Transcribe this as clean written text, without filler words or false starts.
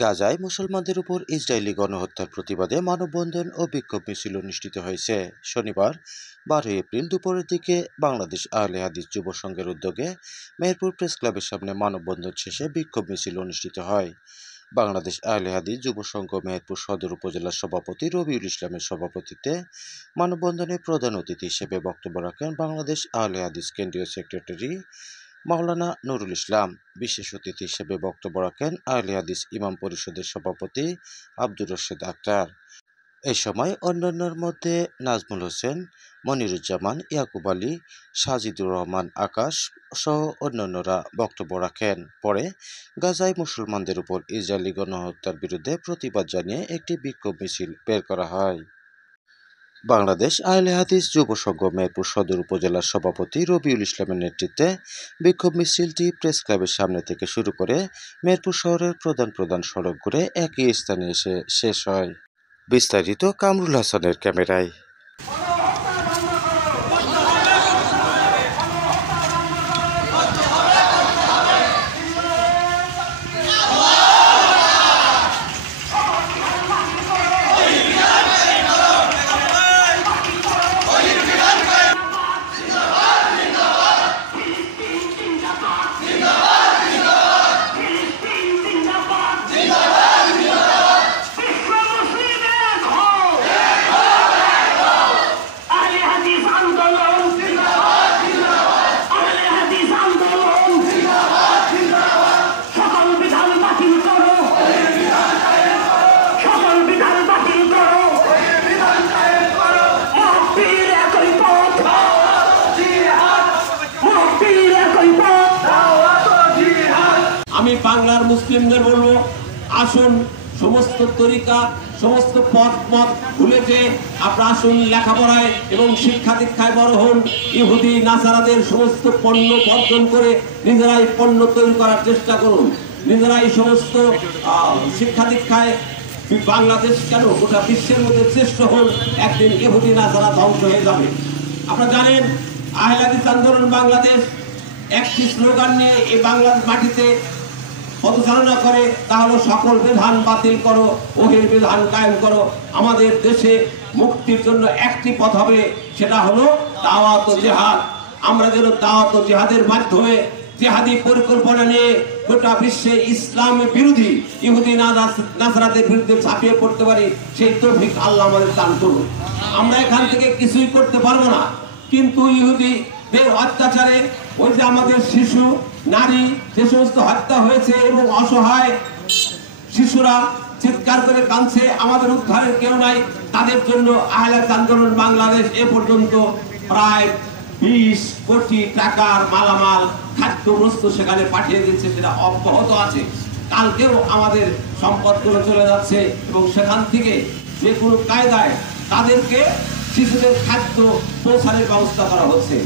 গাজায় মুসলমানদের উপর ইসরায়েলি গণহত্যার প্রতিবাদে মানববন্ধন ও বিক্ষোভ মিছিল অনুষ্ঠিত হয়েছে। শনিবার 12 এপ্রিল দুপুরের দিকে বাংলাদেশ আহলে হাদিস যুব সংঘের উদ্যোগে মেহেরপুর প্রেস ক্লাবের সামনে মানববন্ধন শেষে বিক্ষোভ মিছিল অনুষ্ঠিত হয়। বাংলাদেশ আহলে হাদিস যুব সংঘ মেহেরপুর সদর উপজেলার সভাপতি রবিউল ইসলামের সভাপতিত্বে মানববন্ধনে প্রধান অতিথি হিসেবে বক্তব্য রাখেন বাংলাদেশ আহলে হাদিস কেন্দ্রীয় সেক্রেটারি মাওলানা নুরুল ইসলাম। বিশেষ অতিথি হিসেবে বক্তব্য রাখেন আহলে হাদিস ইমাম পরিষদের সভাপতি আব্দুর রশিদ আক্তার। এ সময় অন্যান্যের মধ্যে নাজমুল হোসেন, মনিরুজ্জামান, ইয়াকুব আলী, সাজিদুর রহমান আকাশ সহ অন্যান্যরা বক্তব্য রাখেন। পরে গাজায় মুসলমানদের উপর ইসরায়েলি গণহত্যার বিরুদ্ধে প্রতিবাদ জানিয়ে একটি বিক্ষোভ মিছিল বের করা হয়। বাংলাদেশ আহলে হাদিস যুব সংঘ মেহেরপুর সদর উপজেলার সভাপতি রবিউল ইসলামের নেতৃত্বে বিক্ষোভ মিছিলটি প্রেস ক্লাবের সামনে থেকে শুরু করে মেহেরপুর শহরের প্রধান সড়ক ঘুরে একই স্থানে এসে শেষ হয়। বিস্তারিত কামরুল হাসানের ক্যামেরায়। আমি বাংলার মুসলিমদের বলবো, আসুন সমস্ত তরিকা, সমস্ত পথ ভুলে যে আপনারা আসুন লেখাপড়ায় এবং শিক্ষা দীক্ষায় বড় হন। ইহুদি নাসারাদের সমস্ত পণ্য বর্জন করে নিজেরাই পণ্য তৈরি করার চেষ্টা করুন। নিজেরাই সমস্ত শিক্ষা দীক্ষায় বাংলাদেশ কেন গোটা বিশ্বের মধ্যে শ্রেষ্ঠ হন। একদিন ইহুদি নাসারা ধ্বংস হয়ে যাবে। আপনারা জানেন আহলে হাদিস আন্দোলন বাংলাদেশ একটি স্লোগান নিয়ে এই বাংলার মাটিতে পদচারণা করে, তা হলো সকল বিধান বাতিল করো, ওহির বিধান কায়েম করো। আমাদের দেশে মুক্তির জন্য একটি পথ হবে, সেটা হলো দাওয়াত ও জিহাদ। আমরা যেন দাওয়াত ও জিহাদের মাধ্যমে জিহাদি পরিকল্পনা নিয়ে গোটা বিশ্বে ইসলামী বিরোধী ইহুদি নাসারাদের বিরুদ্ধে ঝাঁপিয়ে পড়তে পারি, সেই তৌফিক আল্লাহ আমাদের দান করুন। আমরা এখান থেকে কিছুই করতে পারবো না, কিন্তু ইহুদিদের অত্যাচারে ওই যে আমাদের শিশু নারী যে সমস্ত হত্যা হয়েছে এবং অসহায় শিশুরা চিৎকার করে কাঁদছে, আমাদের উদ্ধারের কেউ নাই, তাদের জন্য আহলে হাদিস আন্দোলন বাংলাদেশ এ পর্যন্ত প্রায় 20 কোটি টাকার মালামাল খাদ্যবস্তু সেখানে পাঠিয়ে দিচ্ছে, সেটা অব্যাহত আছে। কালকেও আমাদের সম্পদগুলো চলে যাচ্ছে এবং সেখান থেকে যে কোনো কায়দায় তাদেরকে শিশুদের খাদ্য পৌঁছানোর ব্যবস্থা করা হচ্ছে।